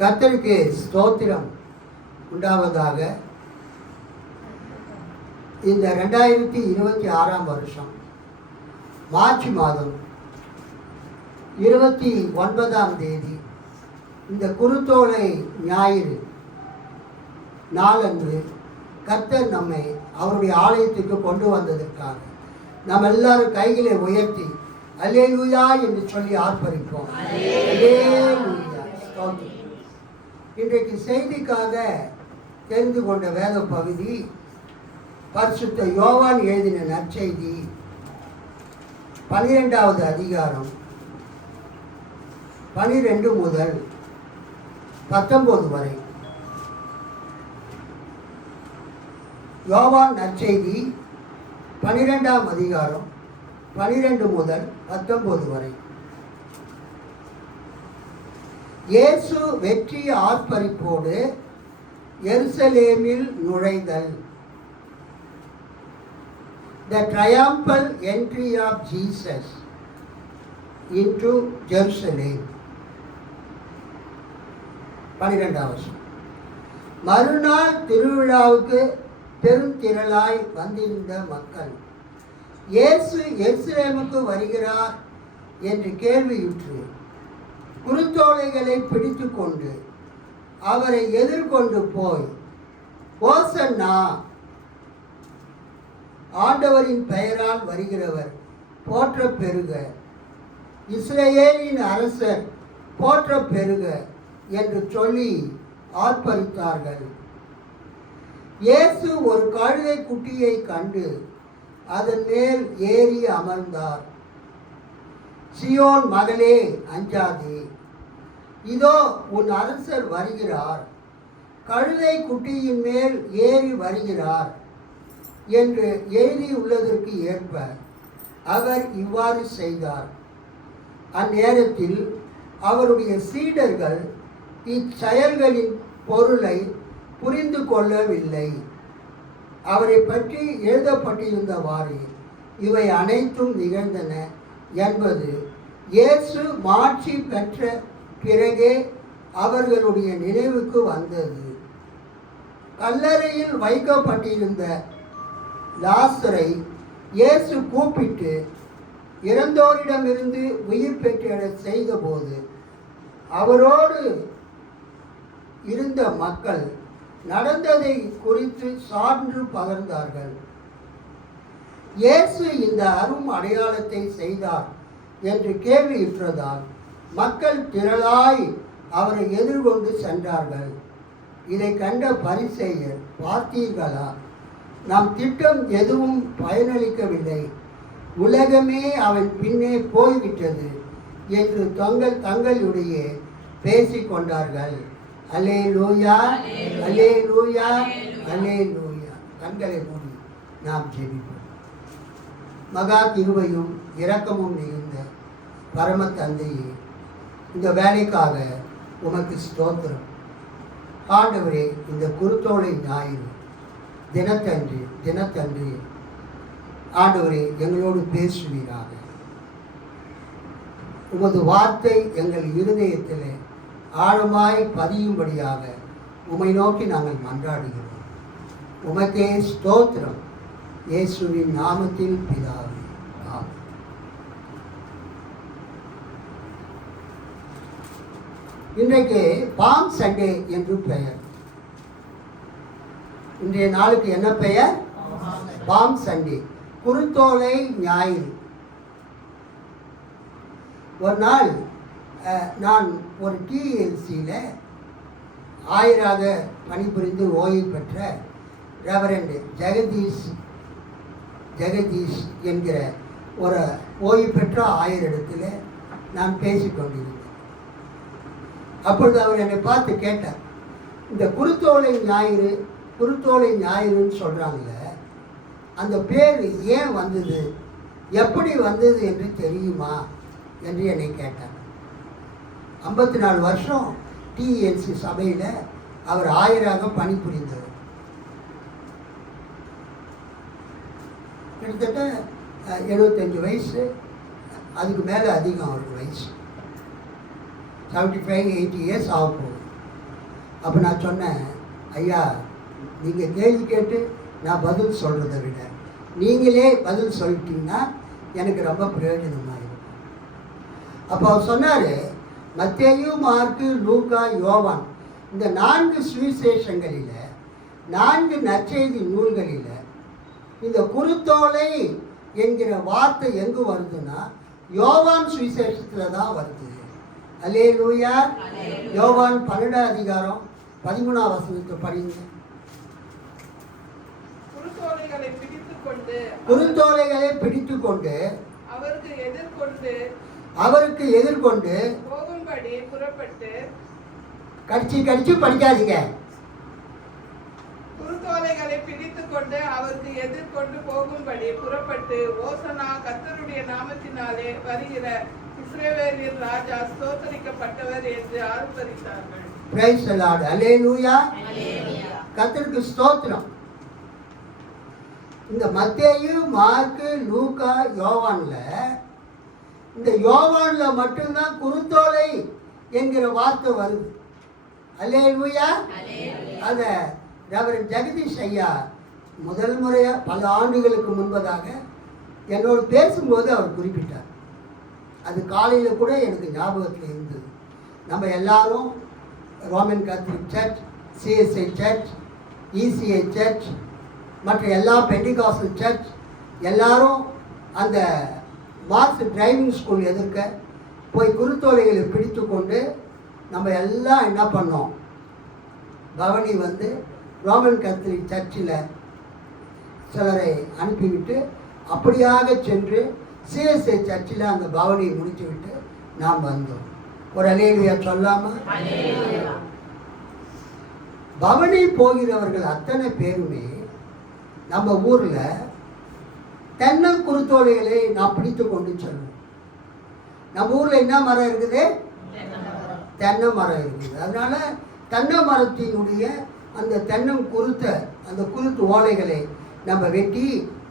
கர்த்தருக்கு ஸ்தோத்திரம் உண்டாவதாக. இந்த 2026 வருஷம் மார்ச் மாதம் 29ஆம் தேதி இந்த குருத்தோலை ஞாயிறு நாளன்று கர்த்தர் நம்மை அவருடைய ஆலயத்துக்கு கொண்டு வந்ததற்காக நாம் எல்லாரும் கைகளை உயர்த்தி அல்லேலூயா என்று சொல்லி ஆர்ப்பரிப்போம். அல்லேலூயா ஸ்தோத்திரம். இன்றைக்கு செய்திக்காக தெரிந்து கொண்ட வேத பகுதி பரிசுத்த யோவான் எழுதின நற்செய்தி 12வது அதிகாரம் 12 முதல் 19 வரை. யோவான் நற்செய்தி 12ஆம் அதிகாரம் 12 முதல் 19 வரை. இயேசு வெற்றி ஆர்ப்பரிப்போடு எருசலேமில் நுழைதல். The triumphal entry of Jesus into Jerusalem. 12வது. மறுநாள் திருவிழாவுக்கு பெருந்திரளாய் வந்திருந்த மக்கள் இயேசு எருசலேமுக்கு வருகிறார் என்று கேள்வியுற்று குருத்தோலைகளை பிடித்து கொண்டு அவரை எதிர்கொண்டு போய், ஓசன்னா, ஆண்டவரின் பெயரால் வருகிறவர் போற்ற பெருக, இஸ்ரவேலின் அரசர் போற்ற பெருக என்று சொல்லி ஆர்ப்பரித்தார்கள். இயேசு ஒரு கழுதை குட்டியை கண்டு அதன் மேல் ஏறி அமர்ந்தார். சியோன் மகளே, அஞ்சாதே, இதோ உன் அரசர் வருகிறார், கழுதை குட்டியின் மேல் ஏறி வருகிறார் என்று எழுதியுள்ளதற்கு ஏற்ப அவர் இவ்வாறு செய்தார். அந்நேரத்தில் அவருடைய சீடர்கள் இச்செயல்களின் பொருளை புரிந்து கொள்ளவில்லை. அவரை பற்றி எழுதப்பட்டிருந்தவாறு இவை அனைத்தும் நிகழ்ந்தன என்பது இயேசு மாட்சி பெற்ற பிறகே அவர்களுடைய நினைவுக்கு வந்தது. கல்லறையில் வைக்கப்பட்டிருந்த லாசரை இயேசு கூப்பிட்டு இறந்தோரிடமிருந்து உயிர் பெற்ற செய்தபோது அவரோடு இருந்த மக்கள் நடந்ததை குறித்து சான்று பகர்ந்தார்கள். இயேசு இந்த அரும் அடையாளத்தை செய்தார் என்று கேள்வியுற்றதால் மக்கள் திரளாய் அவரை எதிர்கொண்டு சென்றார்கள். இதை கண்ட பரிசேயர், பார்த்தீர்களா, நம் திட்டம் எதுவும் பயனளிக்கவில்லை, உலகமே அவன் பின்னே போய்விட்டது என்று தங்களுடைய பேசிக்கொண்டார்கள். அல்லேலூயா, அல்லேலூயா, அல்லேலூயா. கண்களை மூடி நாம் ஜெபிப்போம். மகா கிருபையும் இரக்கமும் மிகுந்த பரம தந்தையே, இந்த வேலைக்காக உமக்கு ஸ்தோத்திரம். ஆண்டவரே, இந்த குருத்தோலை ஞாயிறு தினத்தன்று ஆண்டவரே எங்களோடு பேசுவீராக. உமது வார்த்தை எங்கள் இருதயத்திலே ஆழமாய் பதியும்படியாக உமை நோக்கி நாங்கள் மன்றாடுகிறோம். உமக்கே ஸ்தோத்திரம், இயேசுவின் நாமத்தில் பிதாவே, ஆமென். இன்றைக்கு பாம் சண்டே என்று பெயர். இன்றைய நாளுக்கு என்ன பெயர்? பாம் சண்டே, குருத்தோலை ஞாயிறு. ஒரு நாள் நான் ஒரு TLCயில் ஆயராக பணிபுரிந்து ஓய்வு பெற்ற ரெவரண்ட் ஜெகதீஷ் என்கிற ஒரு ஓய்வு பெற்ற ஆயரிடத்தில் நான் பேசிக்கொண்டிருந்தேன். அப்பொழுது அவர் என்னை பார்த்து கேட்டார், இந்த குருத்தோலை ஞாயிறுன்னு சொல்கிறாங்களே, அந்த பேர் ஏன் வந்தது, எப்படி வந்தது என்று தெரியுமா என்று என்னை கேட்டார். 54 வருஷம் TLC சபையில் அவர் ஆயராக பணிபுரிந்தவர். கிட்டத்தட்ட 75 வயசு, அதுக்கு மேலே அதிகம் அவருக்கு வயசு. 75-80 இயர்ஸ் ஆக போகுது. அப்போ நான் சொன்னேன், ஐயா நீங்கள் கேள்வி கேட்டு நான் பதில் சொல்கிறத விட நீங்களே பதில் சொல்லிட்டீங்கன்னா எனக்கு ரொம்ப பிரயோஜனமாக இருக்கும். அப்போ அவர் சொன்னார், மத்தேயு, மார்க்கு, லூக்கா, யோவான் இந்த 4 சுவிசேஷங்களில் 4 நற்செய்தி நூல்களில் இந்த குருத்தோலை என்கிற வார்த்தை எங்கு வருதுன்னா யோவான் சுவிசேஷத்தில் தான் வருது. அல்லேலூயா. யோவான் 12 அதிகாரம் 13ஆம் வசனத்தை படிங்க. குருத்தோலைகளை பிடித்து கொண்டு அவருக்கு எதிர்கொண்டு போகும்படி புறப்பட்டு கடிச்சு படிக்காதீங்க. குருத்தோலைகளை பிடித்துக் கொண்டு அவருக்கு எதிர்கொண்டு போகும்படி புறப்பட்டு, ஓசனா, கர்த்தருடைய நாமத்தினாலே வருகிற இஸ்ரவேலின் ராஜா ஸ்தோத்தரிக்கப்பட்டவர் என்று ஆர்ப்பரித்தார்கள். Praise the Lord. அல்லேலூயா. கர்த்தருக்கு ஸ்தோத்திரம். இந்த மத்தேயு, மார்க்கு, லூக்கா, யோவான்ல இந்த யோவான்ல மட்டும்தான் குருத்தோலை என்கிற வார்த்தை வருது. அல்லேலூயா. அத ரெவரண்ட் ஜெகதீஷ் ஐயா முதல் முறையாக பல ஆண்டுகளுக்கு முன்பதாக என்னோடு பேசும்போது அவர் குறிப்பிட்டார். அது காலையில் கூட எனக்கு ஞாபகத்தில் இருந்தது. நம்ம எல்லாரும் Roman Catholic church, CSI church, ECI church, மற்ற எல்லா பெண்டிகாஸ்டல் சர்ச் எல்லாரும் அந்த மார்க்ஸ் டிரைவிங் ஸ்கூல் எதிர்க்க போய் குருத்தோலைகளை பிடித்து கொண்டு நம்ம எல்லாம் என்ன பண்ணோம், பவனி வந்து ரோமன் கேத்தலிக் சர்ச்சில் சிலரை அனுப்பிவிட்டு அப்படியாக சென்று சிஎஸ்ஐ சர்ச்சில் அந்த பவனியை முடித்துவிட்டு நாம் வந்தோம். ஒரு அல்லேலூயா சொல்லாம? பவனி போகிறவர்கள் அத்தனை பேருமே நம்ம ஊரில் தென்னை குருத்தோலைகளை நாம் பிடித்து கொண்டு செல்வோம். நம்ம ஊரில் என்ன மரம் இருக்குது? தென்னை மரம் இருக்குது. அதனால தென்னை மரத்தினுடைய அந்த தென்னம் குருத்த அந்த குருத்து ஓலைகளை நம்ம வெட்டி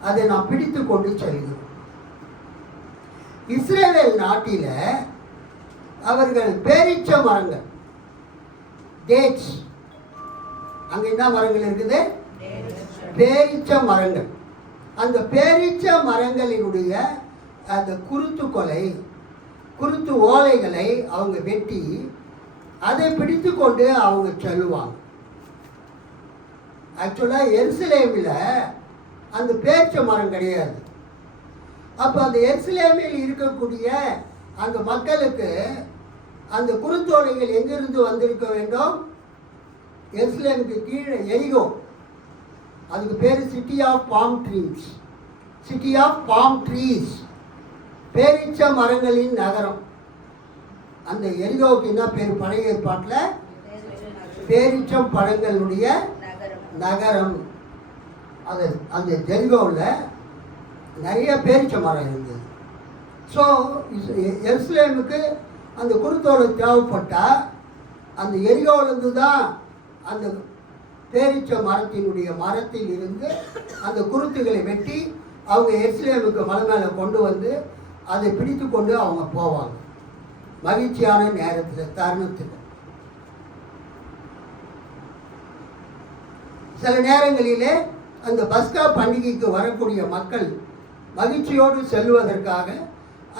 அதை நாம் பிடித்து கொண்டு செல்கிறோம். இஸ்ரேல் நாட்டில் அவர்கள் பேரீச்ச மரங்கள், டேட்ஸ், அங்க என்ன மரங்கள் இருக்குது? பேரீச்ச மரங்கள். அந்த பேரீச்ச மரங்களினுடைய அந்த குருத்து ஓலைகளை அவங்க வெட்டி அதை பிடித்து கொண்டு அவங்க செல்லுவாங்க. ஆக்சுவலாக எருசலேமில் அந்த பேரீச்ச மரம் கிடையாது. அப்போ அந்த எருசலேமில் இருக்கக்கூடிய அந்த மக்களுக்கு அந்த குருத்தோலைகள் எங்கிருந்து வந்திருக்க வேண்டும்? எருசலேமுக்கு கீழே எரிகோ, அதுக்கு பேர் city of palm trees, city of palm trees, பேரீச்ச மரங்களின் நகரம். அந்த எரிகோவுக்கு என்ன பேர் பழைய ஏற்பாட்டில்? பேரீச்சம் பழங்களுடைய நகரம். அது அந்த எரிகோவில் நிறைய பேரீச்ச மரம் இருந்தது. ஸோ எருசலேமுக்கு அந்த குருத்தோலை தேவைப்பட்டால் அந்த எரிகோவிலிருந்து தான் அந்த பேரீச்ச மரத்தில் இருந்து அந்த குருத்துகளை வெட்டி அவங்க எருசலேமுக்கு மலை மேலே கொண்டு வந்து அதை பிடித்து கொண்டு அவங்க போவாங்க. மகிழ்ச்சியான நேரத்தில், தருணத்தில். சில நேரங்களிலே அந்த பஸ்கா பண்டிகைக்கு வரக்கூடிய மக்கள் மகிழ்ச்சியோடு செல்வதற்காக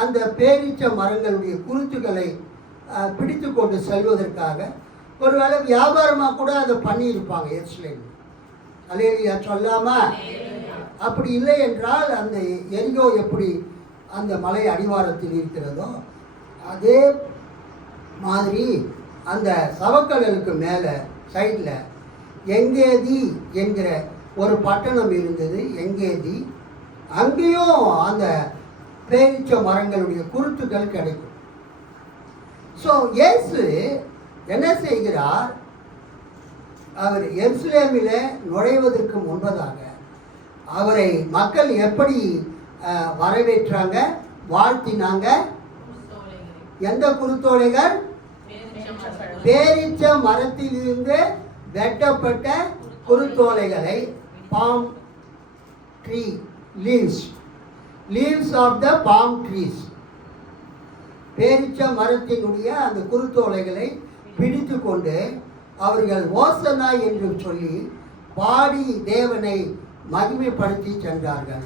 அந்த பேரீச்ச மரங்களுடைய குருத்துக்களை பிடித்து கொண்டு செல்வதற்காக ஒருவேளை வியாபாரமாக கூட அதை பண்ணியிருப்பாங்க எருசலேம். அல்லேலூயா சொல்லாமா? அப்படி இல்லை என்றால் அந்த எரிகோ எப்படி அந்த மலை அடிவாரத்தில் இருக்கிறதோ அதே மாதிரி அந்த சவக்கடலுக்கு மேலே சைடில் எங்கேதி என்கிற ஒரு பட்டணம் இருந்தது. எங்கேதி, அங்கேயும் அந்த பேரீச்ச மரங்களுடைய குருத்துக்கள் கிடைக்கும். ஸோ இயேசு என்ன செய்கிறார்? அவர் எருசலேமில் நுழைவதற்கு முன்பதாக அவரை மக்கள் எப்படி வரவேற்றாங்க, வாழ்த்தினாங்க? எந்த குருத்தோலைகள்? பேரீச்ச மரத்திலிருந்து வெட்டப்பட்ட குருத்தோலைகளை, palm tree leaves of the palm trees, பேரீச்ச மரத்தினுடைய அந்த குருத்தோலைகளை பிடித்து கொண்டு அவர்கள் ஓசனா என்று சொல்லி பாடி தேவனை மகிமைப்படுத்தி சென்றார்கள்.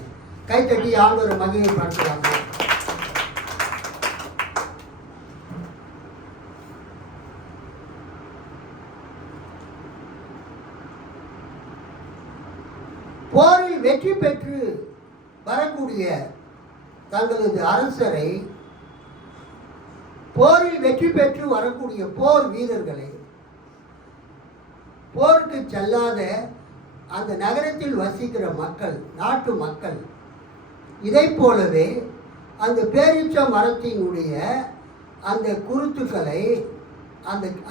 கைத்தட்டி ஆண்டவரை மகிமைப்படுத்துகிறாங்க. போரில் வெற்றி பெற்று வரக்கூடிய தங்களது அரசரை, போரில் வெற்றி பெற்று வரக்கூடிய போர் வீரர்களை, போருக்கு செல்லாத அந்த நகரத்தில் வசிக்கிற மக்கள், நாட்டு மக்கள், இதை போலவே அந்த பேரீச்ச மரத்தினுடைய அந்த குருத்துக்களை,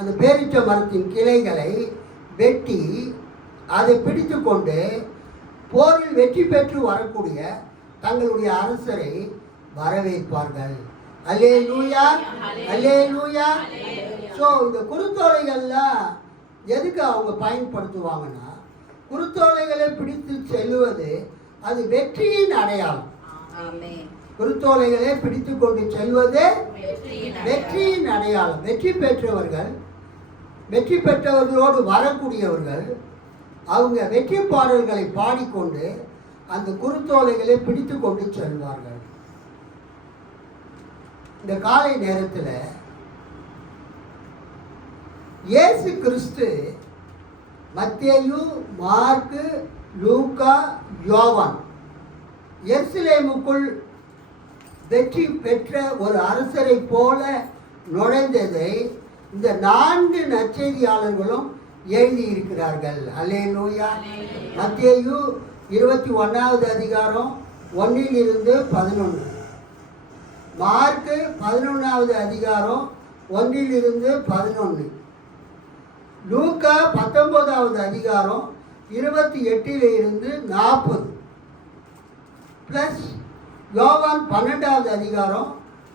அந்த பேரீச்ச மரத்தின் கிளைகளை வெட்டி அதை பிடித்து கொண்டு போரில் வெற்றி பெற்று வரக்கூடிய தங்களுடைய அரசரை வரவேற்பார்கள். அல்லேலூயா, அல்லேலூயா. ஸோ இந்த குருத்தோலைகள்லாம் எதுக்கு அவங்க பயன்படுத்துவாங்கன்னா, குருத்தோலைகளை பிடித்து செல்லுவது அது வெற்றியின் அடையாளம். குருத்தோலைகளை பிடித்து கொண்டு செல்வது வெற்றியின் அடையாளம். வெற்றி பெற்றவர்களோடு வரக்கூடியவர்கள் அவங்க வெற்றி பாடல்களை பாடிக்கொண்டு அந்த குருத்தோலைகளை பிடித்து கொண்டு செல்வார்கள். இந்த காலை நேரத்தில் இயேசு கிறிஸ்து மத்தேயு, மார்க்கு, லூக்கா, யோவான் எருசலேமுக்குள் வெற்றி பெற்ற ஒரு அரசரை போல நுழைந்ததை இந்த 4 நற்செய்தியாளர்களும் எழுதியிருக்கிறார்கள். அல்லேலூயா. மத்தேயு 21வது அதிகாரம் 1-11, மார்க்கு 11வது அதிகாரம் 1-11, லூக்கா 19வது அதிகாரம் 28-40, பிளஸ் யோவான் 12வது அதிகாரம்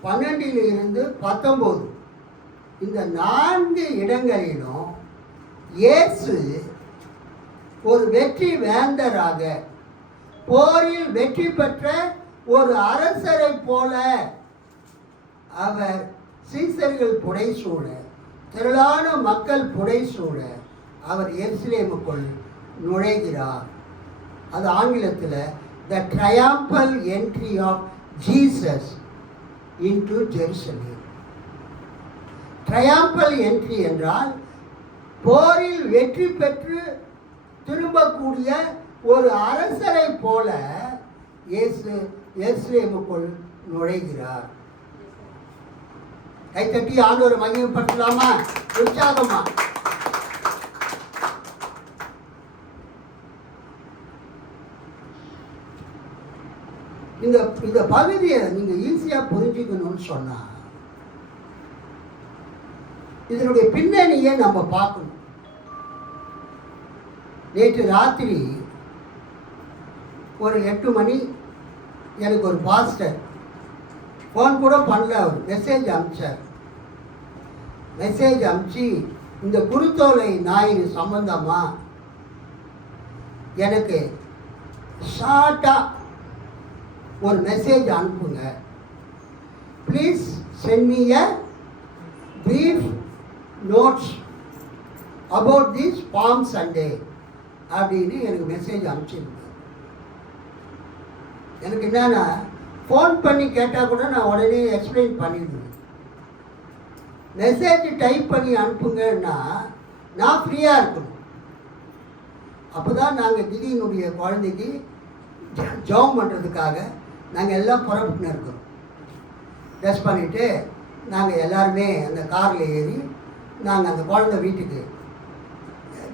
12-19. இந்த 4 இடங்களிலும் இயேசு ஒரு வெற்றி வேந்தராக, போரில் வெற்றி பெற்ற ஒரு அரசரை போல அவர் சீசர்கள் புடைசூழ, திரளான மக்கள் புடைசூழ அவர் எருசலேமுக்குள் நுழைகிறார். அது ஆங்கிலத்தில் the triumphal entry of Jesus into Jerusalem. triumphal entry என்றால் போரில் வெற்றி பெற்று திரும்பக்கூடிய ஒரு அரசரை போல இயேசு எருசலேமுக்குள் நுழைகிறார். கைத்தட்டி ஆண்டவரை மகிமைப்படுத்தலாமா? உற்சாகமா? இந்த பகுதியை நீங்க ஈஸியா புரிஞ்சுக்கணும்னு சொன்னா, இதனுடைய பின்னணியை நம்ம பார்க்கணும். நேற்று ராத்திரி ஒரு 8 மணி எனக்கு ஒரு பாஸ்டர் ஃபோன் கூட பண்ணல, அவர் மெசேஜ் அனுப்பிச்சார். மெசேஜ் அனுப்பிச்சு இந்த குருத்தோலை ஞாயிறு சம்பந்தமா எனக்கு ஷார்ட்டா ஒரு மெசேஜ் அனுப்புங்க, please send me a brief notes about this palm Sunday அப்படின்னு எனக்கு மெசேஜ் அனுப்பிச்சிருந்தேன். எனக்கு என்னன்னா, ஃபோன் பண்ணி கேட்டால் கூட நான் உடனே எக்ஸ்பிளைன் பண்ணிடுவேன். மெசேஜ் டைப் பண்ணி அனுப்புங்கன்னா நான் ஃப்ரீயாக இருக்கணும். அப்போ தான் நாங்கள் திடீர்னுடைய குழந்தைக்கு ஜாப் பண்ணுறதுக்காக நாங்கள் எல்லாம் புறப்பட்டுன்னு இருக்கிறோம். ட்ரெஸ் பண்ணிவிட்டு நாங்கள் எல்லாருமே அந்த காரில் ஏறி நாங்கள் அந்த குழந்தை வீட்டுக்கு,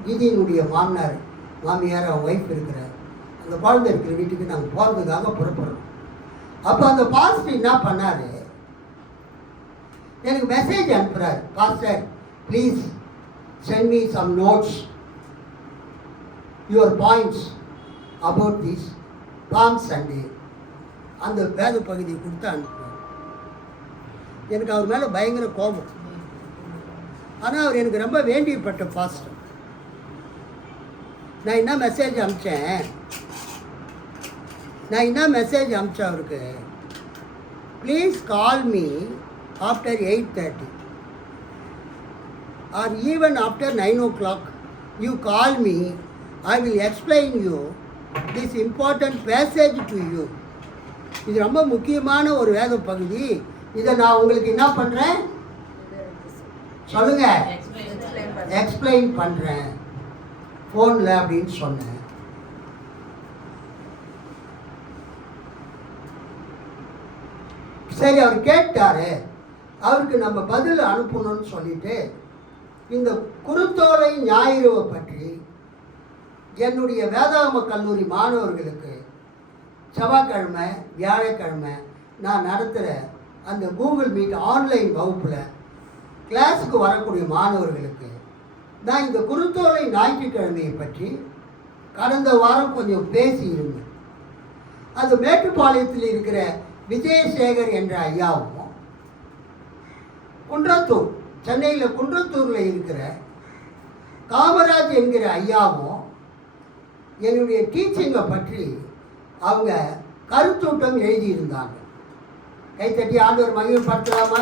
கீதியினுடைய மாமனார் மாமியார் அவங்க ஒய்ஃப் இருக்கிற அந்த குழந்தை இருக்கிற வீட்டுக்கு நாங்கள் போகிறதுக்காக புறப்படுறோம். அப்போ அந்த பாஸ்டர் என்ன பண்ணார், எனக்கு மெசேஜ் அனுப்புகிறார். Pastor please send me some notes, your points about this palm Sunday. அந்த வேத பகுதியை கொடுத்து அனுப்புகிறார். எனக்கு அவர் மேலே பயங்கர கோபம். ஆனால் அவர் எனக்கு ரொம்ப வேண்டியப்பட்ட பாஸ்டர். நான் என்ன மெசேஜ் அனுப்பிச்சேன் அவருக்கு, please call me after 8:30. or even after 9 o'clock, you call me, I will explain you this important passage to you. இது ரொம்ப முக்கியமான ஒரு வேத பகுதி. இதை நான் உங்களுக்கு என்ன பண்ணுறேன் சொல்லுங்க, எக்ஸ்பிளைன் பண்ணுறேன் ஃபோனில் அப்படின்னு சொன்னேன். சரி, அவர் கேட்டாரு, அவருக்கு நம்ம பதில் அனுப்பணும்னு சொல்லிட்டு இந்த குருத்தோலை ஞாயிறுவை பற்றி என்னுடைய வேதாகம கல்லூரி மாணவர்களுக்கு செவ்வாய்க்கிழமை வியாழக்கிழமை நான் நடத்துகிற அந்த கூகுள் மீட் ஆன்லைன் வகுப்பில் கிளாஸுக்கு வரக்கூடிய மாணவர்களுக்கு நான் இந்த குருத்தோலை ஞாயிற்றுக்கிழமையை பற்றி கடந்த வாரம் கொஞ்சம் பேசியிருந்தேன். அது மேட்டுப்பாளையத்தில் இருக்கிற விஜயசேகர் என்ற ஐயாவும், குன்றத்தூர் சென்னையில் குன்றத்தூரில் இருக்கிற காமராஜ் என்கிற ஐயாவும் என்னுடைய டீச்சிங்கை பற்றி அவங்க கருத்தூட்டம் எழுதியிருந்தாங்க. கைத்தட்டி ஆண்டவர் மகிமைப்படுத்தலாமா?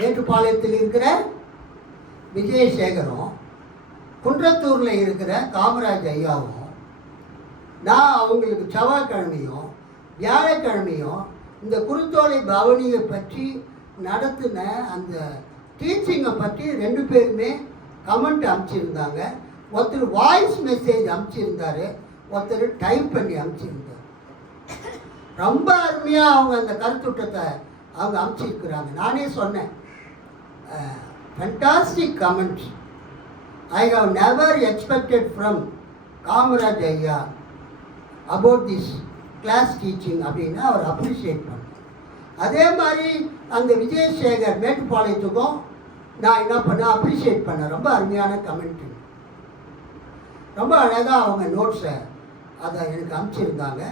மேட்டுப்பாளையத்தில் இருக்கிற விஜயசேகரும் குன்றத்தூரில் இருக்கிற காமராஜ் ஐயாவும் நான் அவங்களுக்கு செவ்வாய்க்கிழமையும் வியாழக்கிழமையும் இந்த குருத்தோலை பவனியை பற்றி நடத்தின அந்த டீச்சிங்கை பற்றி 2 பேருமே கமெண்ட் அனுப்பிச்சிருந்தாங்க. ஒருத்தர் வாய்ஸ் மெசேஜ் அனுப்பிச்சிருந்தாரு, ஒருத்தர் டைப் பண்ணி அனுப்பிச்சிருந்தார். ரொம்ப அருமையாக அவங்க அந்த கருத்துட்டத்தை அவங்க அனுப்பிச்சிருக்கிறாங்க. நானே சொன்னேன், fantastic comments, I have never expected from Kamaraj ஐயா அபவுட் திஸ் கிளாஸ் டீச்சிங் அப்படின்னு அவர் அப்ரிஷியேட் பண்ணேன். அதே மாதிரி அந்த விஜயசேகர் மேட்டுப்பாளையத்துக்கும் நான் என்ன பண்ணேன், அப்ரிஷியேட் பண்ணேன். ரொம்ப அருமையான கமெண்ட், ரொம்ப அழகாக அவங்க நோட்ஸை அதை எனக்கு அனுப்பிச்சிருந்தாங்க.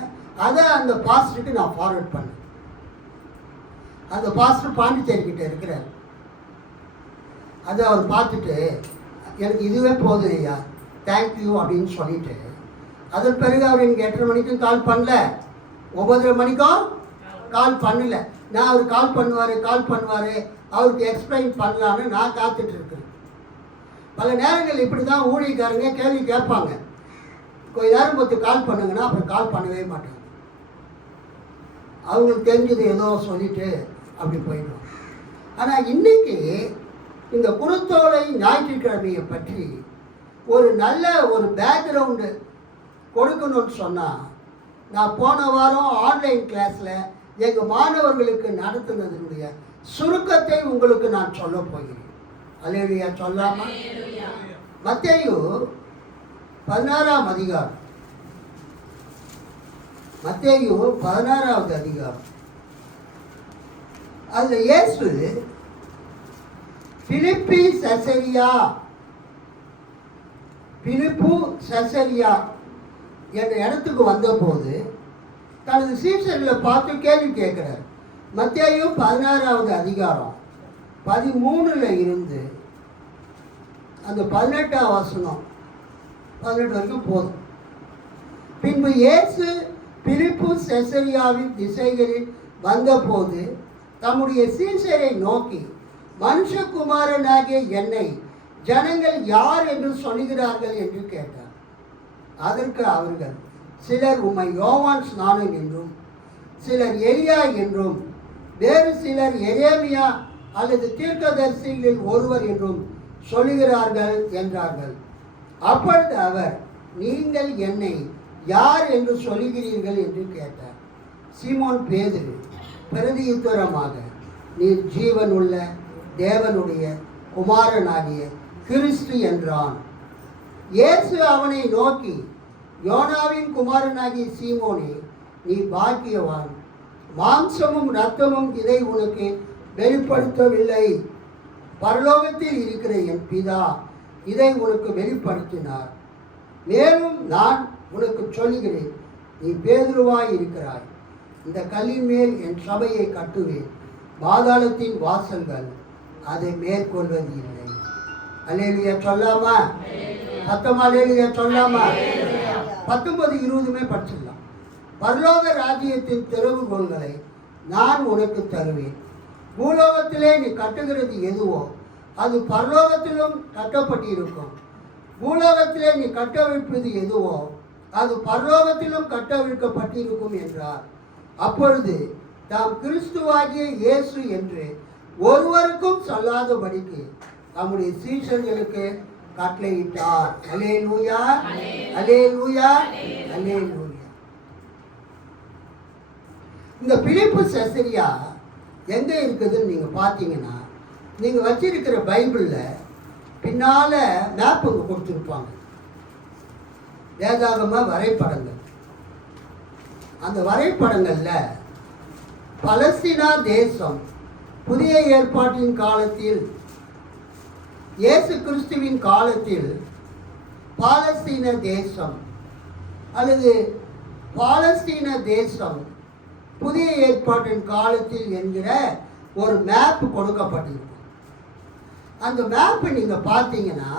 அதை அந்த பாஸ்டருக்கு நான் ஃபார்வர்ட் பண்ணேன். அந்த பாஸ்டர் பாண்டிச்சேரிக்கிட்ட இருக்கிறார். அதை அவர் பார்த்துட்டு எனக்கு இதுவே போதும் ஐயா, தேங்க்யூ அப்படின்னு சொல்லிட்டு, அதன் பிறகு அவர் எனக்கு 8:30 மணிக்கும் கால் பண்ணல, 9:30 மணிக்கும் கால் பண்ணல. நான் அவர் கால் பண்ணுவார் அவருக்கு எக்ஸ்பிளைன் பண்ணலான்னு நான் காத்துட்டு இருக்கிறேன். பல நேரங்கள் இப்படி தான் ஊழியக்காரங்க கேள்வி கேட்பாங்க, கொஞ்ச நேரம் பார்த்து கால் பண்ணுங்கன்னா அப்புறம் கால் பண்ணவே மாட்டாங்க. அவங்களுக்கு தெரிஞ்சது ஏதோ சொல்லிட்டு அப்படி போயிடும். ஆனால் இன்னைக்கு இந்த குருத்தோலை ஞாயிற்றுக்கிழமையை பற்றி ஒரு நல்ல ஒரு பேக்ரவுண்டு கொடுக்கணும்னு சொன்னால், நான் போன வாரம் ஆன்லைன் கிளாஸில் எங்கள் மாணவர்களுக்கு நடத்துனதனுடைய சுருக்கத்தை உங்களுக்கு நான் சொல்ல போகிறேன். அல்லேலூயா சொல்லாமா? மத்தேயு 16ஆம் அதிகாரம், மத்தேயு 16வது அதிகாரம். அதில் இயேசு பிலிப்பு சசரியா என்ற இடத்துக்கு வந்தபோது தனது சீஷர்களை பார்த்து கேள்வி கேட்கிறார். மத்தேயு 16வது அதிகாரம் 13 இருந்து அந்த 18ஆம் வசனம் 18 வரைக்கும் போதும். பின்பு இயேசு பிலிப்பு செசரியாவின் திசைகளில் வந்தபோது தம்முடைய சீஷரை நோக்கி, மனுஷகுமாரனாகிய என்னை ஜனங்கள் யார் என்று சொல்லுகிறார்கள் என்று கேட்டார். அதற்கு அவர்கள், சிலர் உம்மை யோவான் ஸ்நானன் என்றும், சிலர் எலியா என்றும், வேறு சிலர் எரேமியா அல்லது தீர்க்கதரிசிகளில் ஒருவர் என்றும் சொல்லுகிறார்கள் என்றார்கள். அப்பொழுது அவர், நீங்கள் என்னை யார் என்று சொல்லுகிறீர்கள் என்று கேட்டார். சீமோன் பேதுரு பிரதியுத்தரமாக, நீர் ஜீவனுள்ள தேவனுடைய குமாரனாகிய கிறிஸ்து என்றான். இயேசு அவனை நோக்கி, யோனாவின் குமாரனாகிய சீமோனே, நீ பாக்கியவான், மாம்சமும் இரத்தமும் இதை உனக்கு வெளிப்படுத்தவில்லை, பரலோகத்தில் இருக்கிற என் பிதா இதை உனக்கு வெளிப்படுத்தினார். மேலும் நான் உனக்கு சொல்லுகிறேன், நீ பேதுருவாய் இருக்கிறாய், இந்த கல்லின் மேல் என் சபையை கட்டுவேன், பாதாளத்தின் வாசல்கள் அதை மேற்கொள்வது இல்லை. அல்லேலூயா சொல்லாமா? சத்தமா அல்லேலூயா சொல்லாமா? 19-20 படிச்சிடலாம். பரலோக ராஜ்யத்தின் திறவுகோல்களை நான் உனக்கு தருவேன், பூலோகத்திலே நீ கட்டுகிறது எதுவோ அது பரலோகத்திலும் கட்டப்பட்டிருக்கும். பூலோகத்திலே நீ கட்டவிழ்ப்பது எதுவோ அது பரலோகத்திலும் கட்டவிழ்க்கப்பட்டிருக்கும் என்றார். அப்பொழுது தாம் கிறிஸ்துவாகிய இயேசு என்று ஒருவருக்கும் சொல்லாதபடிக்கு தம்முடைய சீஷர்களுக்கு கட்டளையிட்டார். அல்லேலூயா, அல்லேலூயா, அல்லேலூயா. இந்த பிலிப்பு செசரியா எங்க இருக்குதுன்னு நீங்க பார்த்தீங்கன்னா, நீங்க வச்சிருக்கிற பைபிள்ல பின்னால மேப் அங்க கொடுத்துருப்பாங்க, வேதாகம வரைபடங்கள். அந்த வரைபடங்கள்ல பலஸ்தீனா தேசம் புதிய ஏற்பாட்டின் காலத்தில், இயேசு கிறிஸ்துவின் காலத்தில் பாலஸ்தீன தேசம் அல்லது பாலஸ்தீன தேசம் புதிய ஏற்பாட்டின் காலத்தில் என்கிற ஒரு மேப் கொடுக்கப்பட்டிருக்கும். அந்த மேப் நீங்க பார்த்தீங்கன்னா,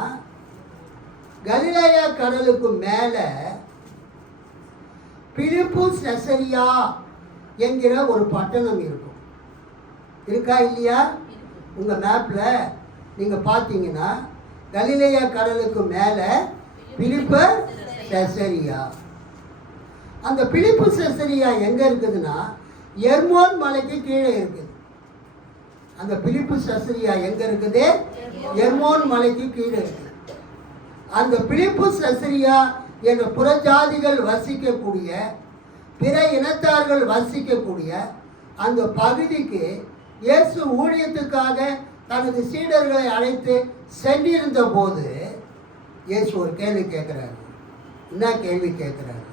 கலிலேயா கடலுக்கு மேல பிலிப்பு செசரியா என்கிற ஒரு பட்டணம் இருக்கும். இருக்கா இல்லையா? உங்க மேப்ல நீங்க பார்த்தீங்கன்னா கலிலேயா கடலுக்கு மேல பிலிப்பு செசரியா. அந்த பிலிப்பு செசரியா எங்க இருக்குதுன்னா எர்மோன் மலைக்கு கீழே இருக்குது. அந்த பிலிப்பு செசரியா எங்க இருக்குது? எர்மோன் மலைக்கு கீழே இருக்குது. அந்த பிலிப்பு செசரியா என்ற புறஜாதிகள் வசிக்கக்கூடிய, பிற இனத்தார்கள் வசிக்கக்கூடிய அந்த பகுதிக்கு இயேசு ஊழியத்துக்காக தனது சீடர்களை அழைத்து சென்றிருந்த போது இயேசு ஒரு கேள்வி கேட்கிறாரு. என்ன கேள்வி கேட்கிறாரு?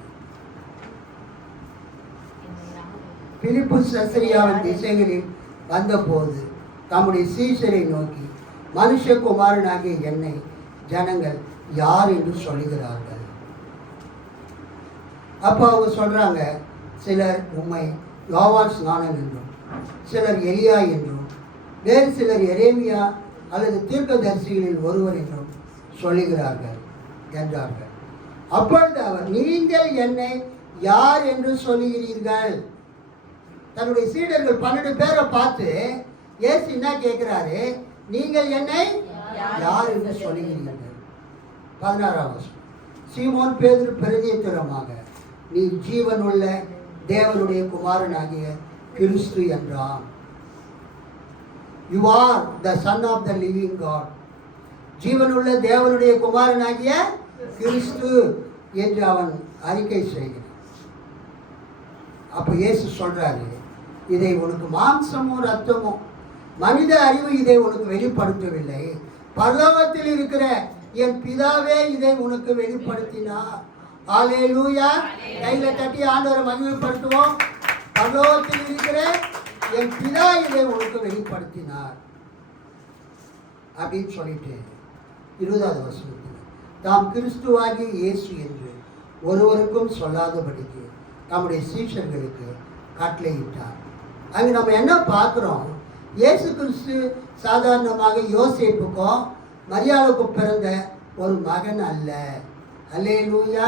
பிலிப்பு செசரியாவின் திசைகளில் வந்தபோது தம்முடைய சீஷரை நோக்கி, மனுஷகுமாரனாகிய என்னை ஜனங்கள் யார் என்று சொல்லுகிறார்கள்? அப்போ அவங்க சொல்றாங்க, சிலர் உம்மை யோவான் ஸ்நானன் என்றும், சிலர் எலியா என்றும், வேறு சிலர் எரேமியா அல்லது தீர்க்கதரிசிகளில் ஒருவர் என்றும் சொல்லுகிறார்கள் என்றார்கள். அப்பொழுது அவர், நீங்கள் என்னை யார் என்று சொல்லுகிறீர்கள்? தன்னுடைய சீடர்கள் 12 பேரை பார்த்து இயேசு என்ன கேட்கிறாரு? நீங்கள் என்னை யார் என்று சொல்லுகிறீர்கள்? 16ஆம் வசனம். சீமோன் பேதுரு பிரதியுத்தரமாக, நீ ஜீவனுள்ள தேவனுடைய குமாரனாகிய கிறிஸ்து என்றான். You are the son of the living God. ஜீவனுள்ள தேவனுடைய குமாரனாகிய கிறிஸ்து என்று அவன் அறிக்கை செய்கிறான். அப்ப இயேசு சொல்றாரு, இதை உனக்கு மாம்சமோ ரத்தமோ மனித அறிவு இதை உனக்கு வெளிப்படுத்தவில்லை, பரலோகத்தில் இருக்கிற என் பிதாவே இதை உனக்கு வெளிப்படுத்தினார். அல்லேலூயா. கையில தட்டி ஆண்டவரை மகிமைப்படுத்துவோம். பரலோகத்தில் இருக்கிற என் பிதா இதை உனக்கு வெளிப்படுத்தினார் அப்படின்னு சொல்லிட்டு 20வது வசனத்தில், தாம் கிறிஸ்துவாகிய இயேசு என்று ஒருவருக்கும் சொல்லாதபடிக்கு தம்முடைய சீஷர்களுக்கு கட்டளையிட்டார். அங்கே நம்ம என்ன பார்க்குறோம்? இயேசு கிறிஸ்து சாதாரணமாக யோசேப்புக்கும் மரியாளுக்கும் பிறந்த ஒரு மகன் அல்ல. அல்லேலூயா.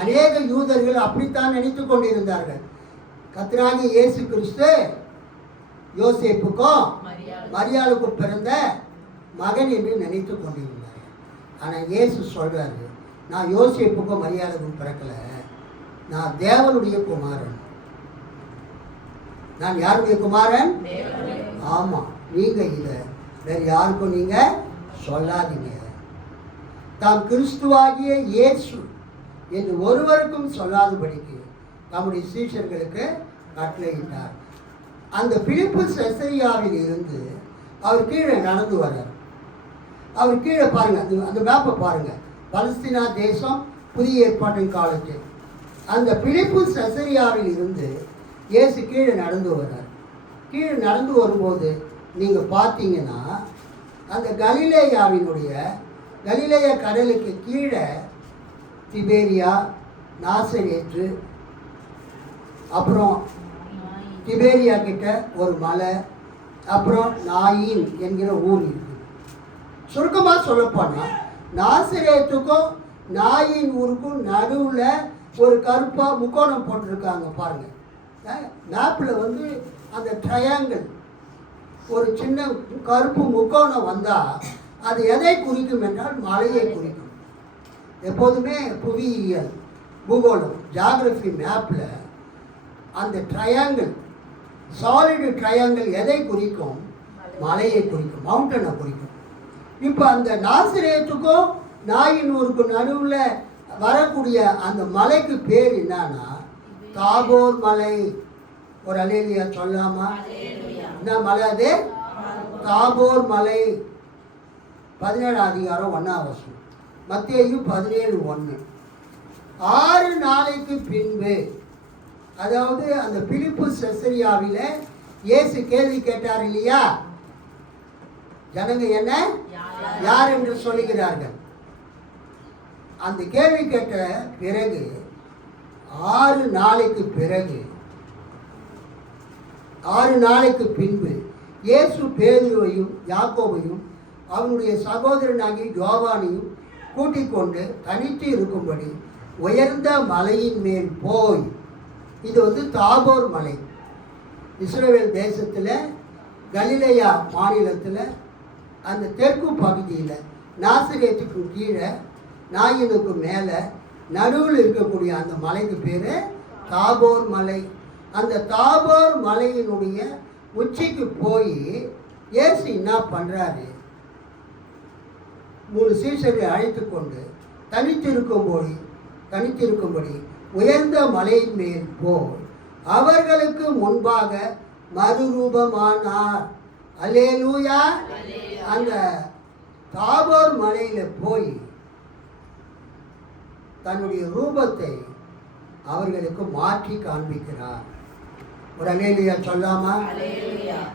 அநேக யூதர்கள் அப்படித்தான் நினைத்து கொண்டிருந்தார்கள். கர்த்தராகிய இயேசு கிறிஸ்து யோசேப்புக்கும் மரியாளுக்கும் பிறந்த மகன் என்று நினைத்து கொண்டிருந்தார். ஆனால் இயேசு சொல்றாரு, நான் யோசேப்புக்கும் மரியாளுக்கும் பிறக்கல, நான் தேவனுடைய குமாரன். நான் யாருடைய குமாரன்? ஆமா. நீங்க இத வேற யாருக்கும் நீங்க சொல்லாதீங்க. தாம் கிறிஸ்துவாகிய இயேசு என்று ஒருவருக்கும் சொல்லாதபடிக்கு தம்முடைய சீஷர்களுக்கு கட்டளையிட்டார். அந்த பிலிப்பு செசரியாவில் இருந்து அவர் கீழே நடந்து வர்றார். அவர் கீழே பாருங்க, அந்த மேப்பை பாருங்க. பலஸ்தீனா தேசம் புதிய ஏற்பாட்டின் காலத்தில் அந்த பிலிப்பு செசரியாவில் இருந்து இயேசு கீழே நடந்து வர்றார். கீழே நடந்து வரும்போது நீங்க பார்த்தீங்கன்னா, அந்த கலிலேயாவினுடைய கலிலேயா கடலுக்கு கீழே திபேரியா, நாசரேத்து, அப்புறம் திபேரியா கிட்ட ஒரு மலை, அப்புறம் நாயின் என்கிற ஊர் இருக்கு. சுருக்கமாக சொல்லப்போனால் நாசரேத்துக்கும் நாயின் ஊருக்கும் நடுவில் ஒரு கருப்பாக முக்கோணம் போட்டிருக்காங்க பாருங்க. மேப்பில் வந்து அந்த ட்ரையாங்கிள் ஒரு சின்ன கருப்பு முக்கோணம் வந்தால் அது எதை குறிக்கும் என்றால் மலையை குறிக்கும். எப்போதுமே புவியியல் பூகோளம் ஜியாகிரபி மேப்பில் அந்த ட்ரையாங்கிள், சாலிடு ட்ரையாங்கிள் எதை குறிக்கும்? மலையை குறிக்கும், மவுண்டனை குறிக்கும். இப்போ அந்த நாசிரேத்துக்கும் நாயினூருக்கும் நடுவில் வரக்கூடிய அந்த மலைக்கு பேர் என்னன்னா தாபோர் மலை. ஒரு அல்லேலூயா சொல்லாமா? என்ன மலை அது? தாபோர் மலை. 17 அதிகாரம் 1ஆம் வசனம், மத்தேயு 17:1. 6 நாளைக்கு பின்பு, அதாவது அந்த பிலிப்பு செசரியாவில் இயேசு கேள்வி கேட்டார் இல்லையா, ஜனங்க என்ன யார் என்று சொல்லுகிறார்கள். அந்த கேள்வி கேட்ட பிறகு 6 நாளைக்கு பிறகு 6 நாளைக்கு பின்பு இயேசு பேதுருவையும் யாக்கோபையும் அவனுடைய சகோதரனாகி யோவானையும் கூட்டிக் கொண்டு தனித்து இருக்கும்படி உயர்ந்த மலையின் மேல் போய், இது தாபோர் மலை, இஸ்ரவேல் தேசத்தில் கலிலேயா மாநிலத்தில் அந்த தெற்கு பகுதியில் நாசரேத்துக்கு கீழே நாயினுக்கு மேலே நடுவில் இருக்கக்கூடிய அந்த மலைக்கு பேர் தாபோர் மலை. அந்த தாபோர் மலையினுடைய உச்சிக்கு போய் இயேசு என்ன பண்ணுறாரு, 3 சீஷரை அழைத்து கொண்டு தனித்திருக்கும்படி உயர்ந்த மலையின் மேல் போய் அவர்களுக்கு முன்பாக மறுரூபமானார். அல்லேலூயா. அந்த தாபோர் மலையில் போய் தன்னுடைய ரூபத்தை அவர்களுக்கு மாற்றி காண்பிக்கிறார். ஒரு அல்லேலூயா சொல்லாமா?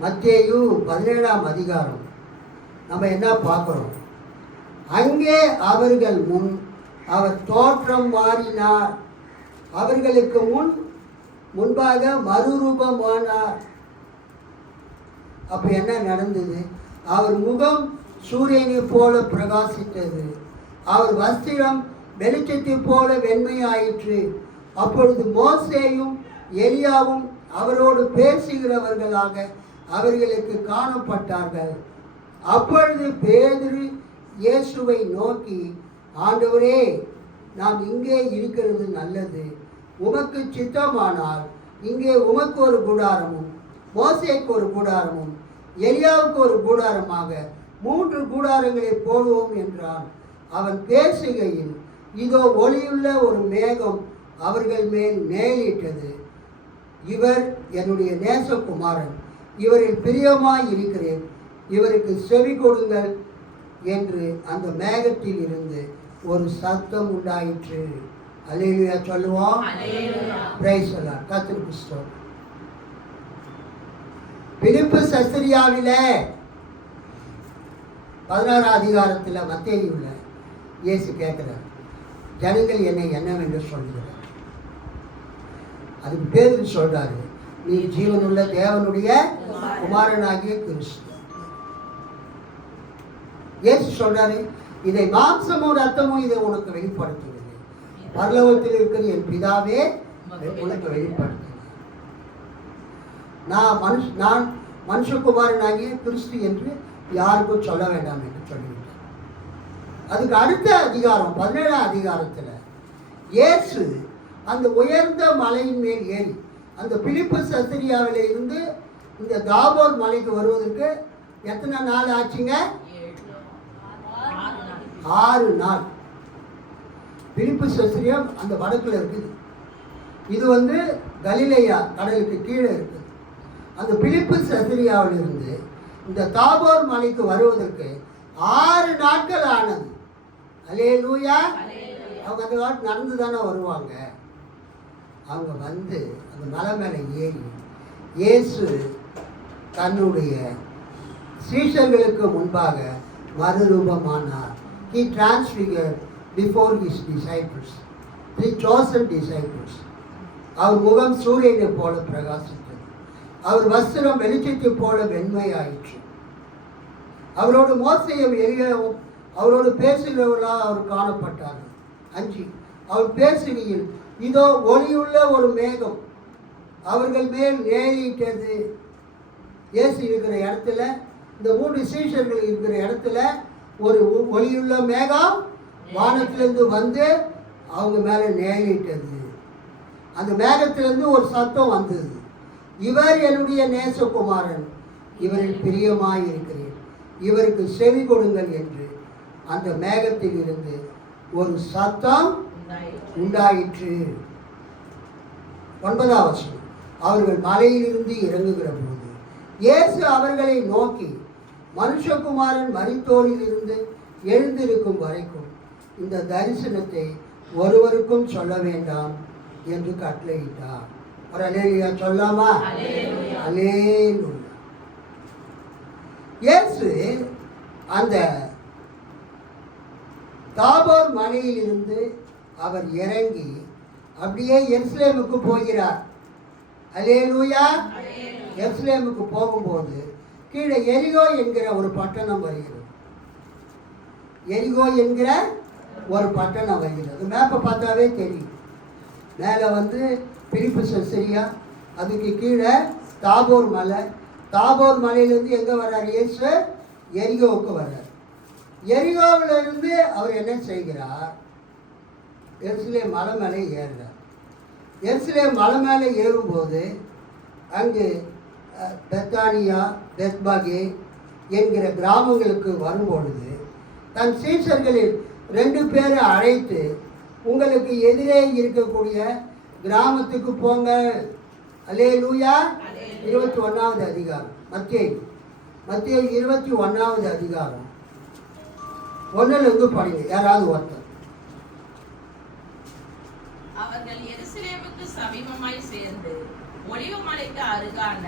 மத்தேயு 17ஆம் அதிகாரம் நம்ம என்ன பார்க்குறோம்? அங்கே அவர்கள் முன் அவர் தோற்றம் மாறினார், அவர்களுக்கு முன்பாக மறுரூபமானார். அப்போ என்ன நடந்தது? அவர் முகம் சூரியனை போல பிரகாசித்தது, அவர் வஸ்திரம் வெளிச்சத்தை போல வெண்மையாயிற்று. அப்பொழுது மோசேயும் எலியாவும் அவரோடு பேசுகிறவர்களாக அவர்களுக்கு காணப்பட்டார்கள். அப்பொழுது பேதுரு இயேசுவை நோக்கி, ஆண்டவரே, நாம் இங்கே இருக்கிறது நல்லது. உமக்கு சித்தமானால் இங்கே உமக்கு ஒரு கூடாரமும் மோசேக்கு ஒரு கூடாரமும் எலியாவுக்கு ஒரு கூடாரமாக 3 கூடாரங்களை போடுவோம் என்றான். அவன் பேசுகையில் இதோ ஒளியுள்ள ஒரு மேகம் அவர்கள் மேல் நேரிட்டது. இவர் என்னுடைய நேசகுமாரன், இவரில் பிரியமாய் இருக்கிறேன், இவருக்கு செவி கொடுங்கள் என்று அந்த மேகத்தில் இருந்து ஒரு சத்தம் உண்டாயிற்று. அல்லேலூயா சொல்லுவோம். Praise the Lord. கர்த்தருக்கு ஸ்தோத்திரம். பிலிப்பு செசரியாவில் 16ஆம் அதிகாரத்தில் மத்தேயுல இயேசு கேட்கிறார், ஜனங்கள் என்னை என்னவென்று சொல்கிறார்? அதுக்கு பேதுரு சொல்றாரு, நீ ஜீவனுள்ள தேவனுடைய குமாரனாகிய கிறிஸ்து. இயேசு சொல்றாரு, இதை மாம்சமும் ரத்தமும் இதை உனக்கு வெளிப்படுத்துகிறது, பரலோகத்தில் இருக்கிற என் பிதாவே உனக்கு வெளிப்படுத்துகிறது. நான் மனுஷகுமாரனாகிய கிறிஸ்து என்று யாருக்கும் சொல்ல வேண்டாம் என்று சொல்லிவிட்டார். அதுக்கு அடுத்த அதிகாரம் 17ஆம் அதிகாரத்தில் இயேசு அந்த உயர்ந்த மலையின் மேல் ஏறி அந்த பிலிப்பு செசரியாவில் இருந்து இந்த தாபோர் மலைக்கு வருவதற்கு எத்தனை நாள் ஆச்சுங்க? 6 நாள். பிலிப்பு செசரியா அந்த வடக்கில் இருக்குது, இது கலிலேயா கடலுக்கு கீழே இருக்குது. அந்த பிலிப்பு செசரியாவில் இருந்து இந்த தாபோர் மலைக்கு வருவதற்கு 6 நாட்கள் ஆனது. அல்லேலூயா. அவங்க அந்த காலத்து நடந்து தானே வருவாங்க. அவங்க அந்த மலை மேலே ஏறி இயேசு தன்னுடைய சீஷர்களுக்கு முன்பாக மறுரூபமானார். He transfigured before his disciples, 3 chosen disciples. அவர் முகம் சூரியனை போல பிரகாசித்தது, அவர் வஸ்திரம் வெளிச்சத்தை போல வெண்மையாயிற்று. அவரோடு மோசேயும் எலியாவும் அவரோடு பேசுகிறவர்களாக அவர் காணப்பட்டார்கள். 5 அவர் பேசுகையில் இதோ ஒளியுள்ள ஒரு மேகம் அவர்கள் மேல் நேரிட்டது. இயேசு இருக்கிற இடத்துல, இந்த 3 சீஷர்கள் இருக்கிற இடத்துல ஒரு ஒளியுள்ள மேகம் வானத்திலிருந்து வந்து அவங்க மேலே நேரிட்டது. அந்த மேகத்திலிருந்து ஒரு சத்தம் வந்தது, இவர் என்னுடைய நேசகுமாரன், இவரில் பிரியமாய் இருக்கிறேன், இவருக்கு செவி கொடுங்கள் என்று அந்த மேகத்தில் இருந்து ஒரு சத்தம் உண்டாயிற்று. 9ஆம் வசனம். அவர்கள் மலையிலிருந்து இறங்குகிற போது இயேசு அவர்களை நோக்கி, மனுஷகுமாரன் மரித்தோரில் இருந்து எழுந்திருக்கும் வரைக்கும் இந்த தரிசனத்தை ஒருவருக்கும் சொல்ல வேண்டாம் என்று கட்டளையிட்டார். ஒரு அல்லேலூயா சொல்லாமா? அல்லேலூயா. இயேசு அந்த தாபோர் மலையிலிருந்து அவர் இறங்கி அப்படியே எருசலேமுக்கு போகிறார். அல்லேலூயா. எருசலேமுக்கு போகும்போது கீழே எரிகோ என்கிற ஒரு பட்டணம் வருகிறது. எரிகோ என்கிற ஒரு பட்டணம் வருகிறது. மேப்பை பார்த்தாவே தெரியும். மேலே வந்து பிலிப்பு செசரியா, அதுக்கு கீழே தாபோர் மலை. தாபோர் மலையிலேருந்து எங்கே வர்றார் இயேசு? எரிகோவுக்கு வர்றார். எரிகோவிலிருந்து அவர் என்ன செய்கிறார்? எருசலேம் மலை மேலே ஏறுறார். எருசலேம் மலை மேலே ஏறும்போது அங்கு பெத்தானியா, பெத்பாகே என்கிற கிராமங்களுக்கு வரும்பொழுது தன் சீஷர்களில் 2 பேரை அழைத்து, உங்களுக்கு எதிரே இருக்கக்கூடிய கிராமத்துக்கு போங்க. அல்லேலூயா. 21வது அதிகாரம், மத்தேயு 21வது அதிகாரம் 1லிருந்து படிங்க யாராவது ஒருத்தர். அவர்கள் எருசலேமுக்கு சமீபமாய் சேர்ந்து ஒலிவ மலைக்கு அருகான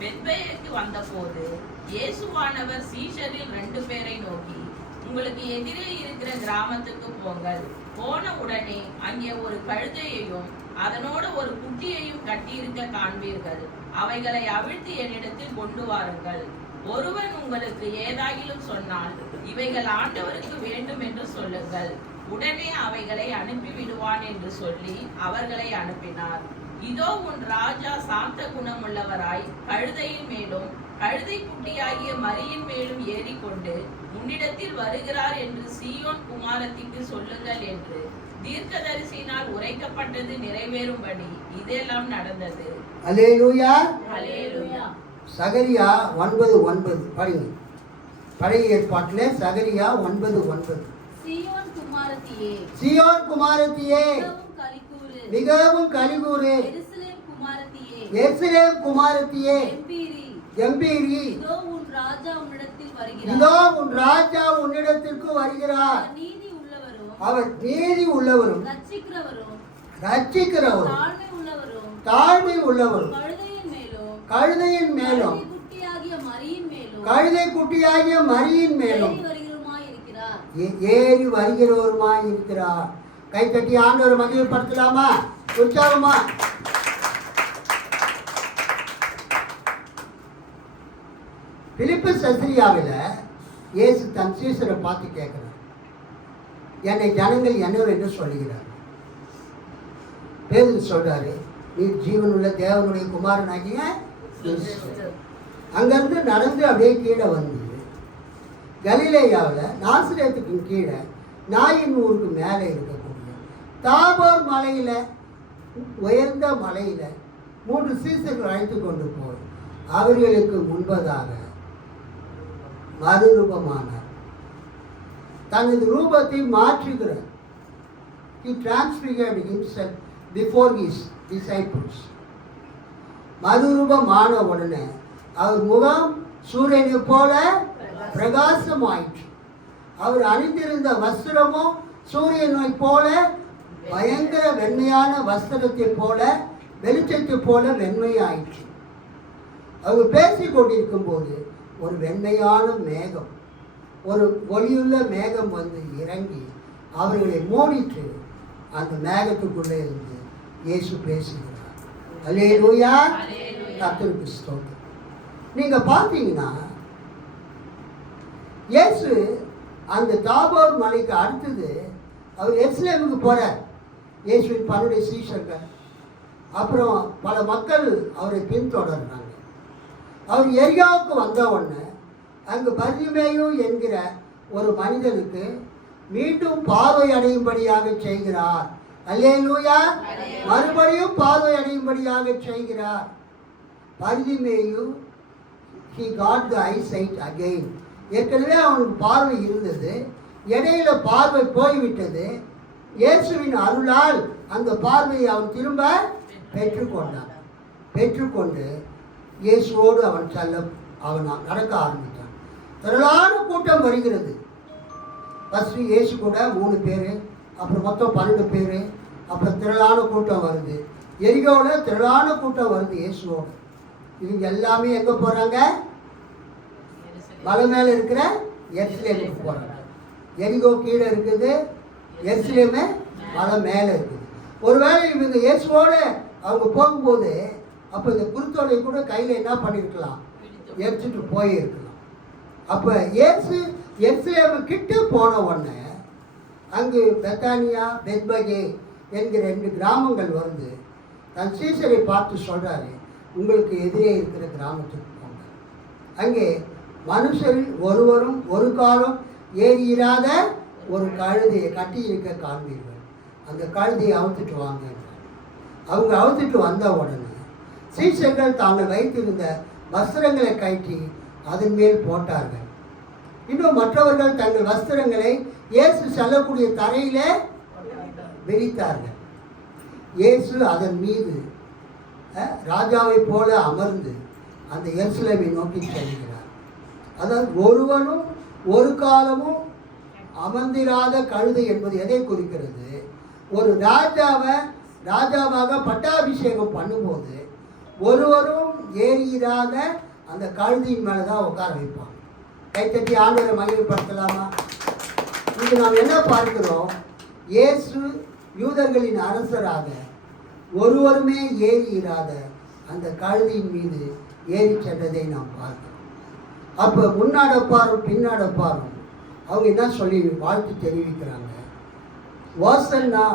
பெத்பகேக்கு வந்தபோது இயேசுவானவர் சீஷரில் 2 பேரை நோக்கி, உங்களுக்கு எதிரே இருக்கிற கிராமத்துக்கு போங்கள். போன உடனே அங்கே ஒரு கழுதையையும் அதனோடு ஒரு குட்டியையும் கட்டியிருக்க காண்பீர்கள். அவைகளை அவிழ்த்து என்னிடத்தில் கொண்டு வாருங்கள். ஒருவன் உங்களுக்கு ஏதாகிலும் சொன்னால், இவைகள் ஆண்டவருக்கு வேண்டும் என்று சொல்லுங்கள். உடனே அவைகளை அனுப்பி விடுவான் என்று சொல்லி அவர்களை அனுப்பினார். இதோ உன் ராஜா சாந்த குணமுள்ளவராய் கழுதையின் மேலும் கழுதை குட்டியாகிய மரியின் மேலும் ஏறிக்கொண்டு உன்னிடத்தில் வருகிறார் என்று சீயோன் குமாரத்திற்கு சொல்லுங்கள் என்று தீர்க்கதரிசியினால் உரைக்கப்பட்டது நிறைவேறும்படி இதெல்லாம் நடந்தது. அல்லேலூயா. அல்லேலூயா. சகரியா 9:9 படிங்க. பழைய ஏற்பாட்டிலே சகரியா 9:9. சீயோன் குமாரத்தியே, சீயோன் குமாரத்தியே, மிகவும் கலிகூறு. எருசலேம் குமாரத்தியே, எருசலேம் குமாரத்தியே, கம்பீரி. இதோ இதோ உன் ராஜா உன்னிடத்தில் வருகிறார். இதோ உன் ராஜா உன்னிடத்திற்கு வருகிறார். நீதி உள்ளவரும், அவர் நீதி உள்ளவரும், ரட்சிக்கிறவரும், தாழ்மை உள்ளவரும், கழுதையின் மேலும் கழுதை குட்டியாகிய மரியின் மேலும் ஏறி வருகிறவருமாய் இருக்கிறார். கை தட்டி ஆண்டவர் மகிழ்ப்படுத்தலாமா? உற்சாகமா? பிலிப்பு செசரியாவில் இயேசு தன் சீசரை பார்த்து கேட்கிறார், என்னை ஜனங்கள் என்னவென்று சொல்லுகிறார்? பேதுரு சொல்றாரு, நீ ஜீவனுள்ள தேவனுடைய குமாரனாகிய கிறிஸ்து. அங்கிருந்து நடந்து அப்படியே கீழே வந்து கலிலேயாவில் நாசரேத்துக்கு கீழே நாயின் ஊருக்கு மேலே இருக்கக்கூடிய தாபோர் மலையில், உயர்ந்த மலையில் 3 சீசர்கள் அழைத்து கொண்டு போய் அவர்களுக்கு முன்பதாக மறுரூபமானார். தனது ரூபத்தை மாற்றுகிறார். He transfigured himself before his disciples. மறுரூபமான உடனே அவர் முகம் சூரியனை போல பிரகாசமாயிற்று. அவர் அணிந்திருந்த வஸ்திரமும் சூரியனை போல பயங்கர வெண்மையான வஸ்திரத்தை போல வெளிச்சத்தை போல வெண்மையாயிற்று. அவர் பேசிக் கொண்டிருக்கும் போது ஒரு வெண்மையான மேகம், ஒரு ஒளியுள்ள மேகம் வந்து இறங்கி அவர்களை மூடிட்டு அந்த மேகத்துக்குள்ளே இருந்து இயேசு பேசுகிறார். அல்லேலூயா. கர்த்தருக்கு ஸ்தோத்திரம். நீங்க பார்த்தீங்கன்னா இயேசு அந்த தாபோர் மலைக்கு அடுத்தது அவர் எருசலேமுக்கு போறார். இயேசுவின் 12 சீஷர்கள், அப்புறம் பல மக்கள் அவரை பின்தொடர்றாங்க. அவர் எரியாவுக்கு வந்த உடனே அங்கு பர்திமேயு என்கிற ஒரு மனிதனுக்கு மீண்டும் பார்வை அடையும்படியாக செய்கிறார். அல்லேலூயா. மறுபடியும் பார்வை அடையும்படியாக செய்கிறார். Bartimaeus he got the eyesight again. ஏற்கனவே அவனுக்கு பார்வை இருந்தது, இடையில பார்வை போய்விட்டது. இயேசுவின் அருளால் அந்த பார்வையை அவன் திரும்ப பெற்றுக்கொண்டான். பெற்றுக்கொண்டு இயேசுவோடு அவன் நடக்க ஆரம்பித்தான். திரளான கூட்டம் வருகிறது. ஃபஸ்ட்டு இயேசு கூட 3 பேர், அப்புறம் மொத்தம் 12 பேர், அப்புறம் திரளான கூட்டம் வருது. எரிகோவில் திரளான கூட்டம் வருது இயேசுவோடு. இவங்க எல்லாமே எங்கே போகிறாங்க? மலை மேலே இருக்கிற எருசலேமுக்கு போகிறாங்க. எரிகோ கீழே இருக்குது, எருசலேமே மலை மேலே இருக்குது. ஒருவேளை இவங்க இயேசுவோடு அவங்க போகும்போது அப்போ இந்த குருத்தோலை கூட கையில் என்ன பண்ணியிருக்கலாம்? எடுத்துட்டு போயிருக்கலாம். அப்போ இயேசு எருசலேமு கிட்ட போன உடனே அங்கு பெத்தானியா, பெத்பகே என்கிற 2 கிராமங்கள் வந்து தன் சீசரை பார்த்து சொல்கிறாரு, உங்களுக்கு எதிரே இருக்கிற கிராமத்துக்கு போங்க. அங்கே மனுஷரில் ஒருவரும் ஒரு காலம் ஏறியிராத ஒரு கழுதையை கட்டி இருக்க காண்பீர்கள். அந்த கழுதையை அவுத்துட்டு வாங்க. அவங்க அவுத்துட்டு வந்த உடனே சீசர்கள் தாங்கள் வைத்திருந்த வஸ்திரங்களை கட்டி அதன் மேல் போட்டார்கள். இன்னும் மற்றவர்கள் தங்கள் வஸ்திரங்களை இயேசு செல்லக்கூடிய தரையிலே விரித்தார்கள். இயேசு அதன் மீது ராஜாவை போல அமர்ந்து அந்த எருசலேமை நோக்கி செல்கிறார். அதாவது ஒருவனும் ஒரு காலமும் அமர்ந்திராத கழுதை என்பது எதை குறிக்கிறது? ஒரு ராஜாவாக பட்டாபிஷேகம் பண்ணும்போது ஒருவரும் ஏறியிராத அந்த கழுதியின் மேலே தான் உட்கார வைப்பாங்க. கைத்தட்டி ஆண்டவரை மகிமைப்படுத்தலாமா? இது நாம் என்ன பார்க்கிறோம்? இயேசு யூதர்களின் அரசராக ஒருவருமே ஏறியிராத அந்த கழுதியின் மீது ஏறி சென்றதை நாம் பார்க்கிறோம். அப்போ முன்னாடப்பாரும் பின்னாடப்பாரும் அவங்க என்ன சொல்லி வாழ்த்து தெரிவிக்கிறாங்க? ஓசன்னா,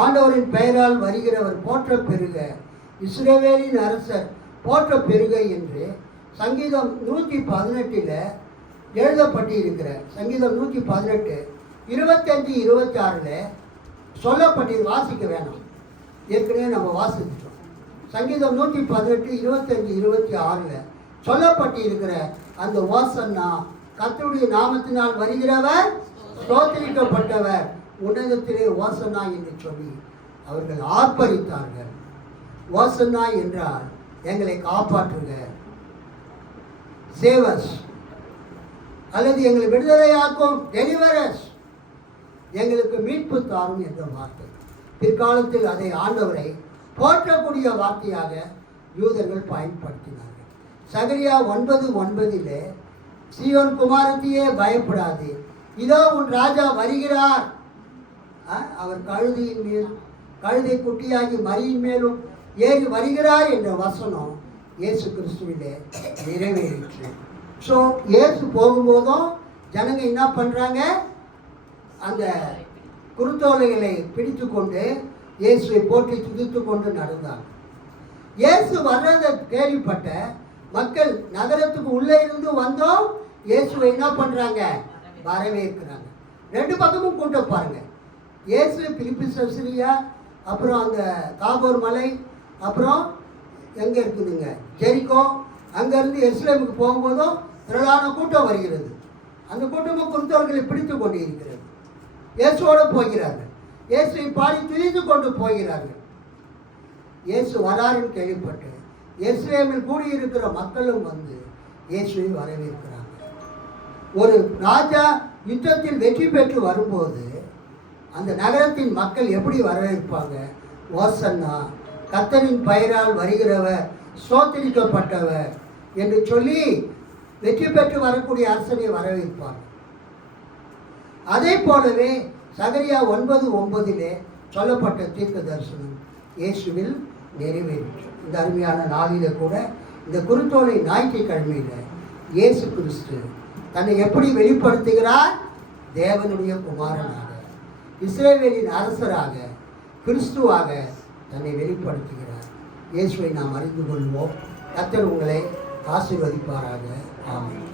ஆண்டவரின் பெயரால் வருகிறவர் போற்ற பெருக, இஸ்ரவேலின் அரசர் போற்ற பெருக என்று சங்கீதம் 118 எழுதப்பட்டிருக்கிற சங்கீதம் 118 25 26 சொல்லப்பட்டு வாசிக்க வேணாம், ஏற்கனவே நம்ம வாசிச்சிட்டோம். சங்கீதம் 118 25 26 சொல்லப்பட்டு இருக்கிற அந்த ஓசன்னா, கர்த்தருடைய நாமத்தினால் வருகிறவர் ஸ்தோத்திரிக்கப்பட்டவர், உன்னதத்திலே ஓசன்னா என்று சொல்லி அவர்கள் ஆர்ப்பரித்தார்கள். ஓசன்னா என்றால் எங்களை காப்பாற்றுக, சேவஸ், அல்லது எங்களை விடுதலையாக்கும், டெலிவரஸ், எங்களுக்கு மீட்பு தாரும் என்ற வார்த்தை. பிற்காலத்தில் அதை ஆண்டவரை போற்றக்கூடிய வார்த்தையாக யூதர்கள் பயன்படுத்தினார்கள். சகரியா 9:9 சீயோன் குமாரத்தியே பயப்படாது, இதோ உன் ராஜா வருகிறார், அவர் கழுதையின் மேலும் கழுதை குட்டியாகி மரியின் மேலும் ஏறி வருகிறார் என்ற வசனம் இயேசு கிறிஸ்துவிலே நிறைவேறிற்று. ஸோ இயேசு போகும்போதும் ஜனங்க என்ன பண்ணுறாங்க? அந்த குருத்தோலைகளை பிடித்து கொண்டு இயேசுவை போற்றி துதித்து கொண்டு நடந்தாங்க. இயேசு வர்றதை கேள்விப்பட்ட மக்கள் நகரத்துக்கு உள்ளே இருந்து வந்தோம் இயேசுவை என்ன பண்ணுறாங்க? வரவேற்கிறாங்க. 2 பக்கமும் கூட்டம் பாருங்க. இயேசு பிலிப்பி சசிரியா, அப்புறம் அந்த தாபோர் மலை, அப்புறம் எங்கே இருக்குதுங்க ஜெரிகோ, அங்கேருந்து எருசலேமுக்கு போகும்போதும் திரளான கூட்டம் வருகிறது. அந்த கூட்டமும் குருத்தோர்களை பிடித்து கொண்டு இருக்கிறது. இயேசுவோடு போகிறார்கள். இயேசுவை பாடி துதித்து கொண்டு போகிறார்கள். இயேசு வராருன்னு கேள்விப்பட்டு எருசலேமில் கூடியிருக்கிற மக்களும் வந்து இயேசுவை வரவேற்கிறாங்க. ஒரு ராஜா யுத்தத்தில் வெற்றி பெற்று வரும்போது அந்த நகரத்தின் மக்கள் எப்படி வரவேற்பாங்க? ஓசன்னா, கர்த்தரின் பெயரால் வருகிறவர் ஸ்தோத்திரிக்கப்பட்டவர் என்று சொல்லி வெற்றி பெற்று வரக்கூடிய அரசனை வரவேற்பார். அதே போலவே சகரியா 9:9 சொல்லப்பட்ட தீர்க்க தரிசனம் இயேசுவில் நிறைவேறிற்று. இந்த அருமையான நாளில கூட இந்த குருத்தோலை ஞாயிற்றுக்கிழமையில் இயேசு கிறிஸ்து தன்னை எப்படி வெளிப்படுத்துகிறார்? தேவனுடைய குமாரனாக, இஸ்ரவேலின் அரசராக, கிறிஸ்துவாக தன்னை வெளிப்படுத்துகிறார். இயேசுவை நாம் அறிந்து கொள்வோம். கர்த்தர் உங்களை ஆசீர்வதிப்பாராக. ஆமென்.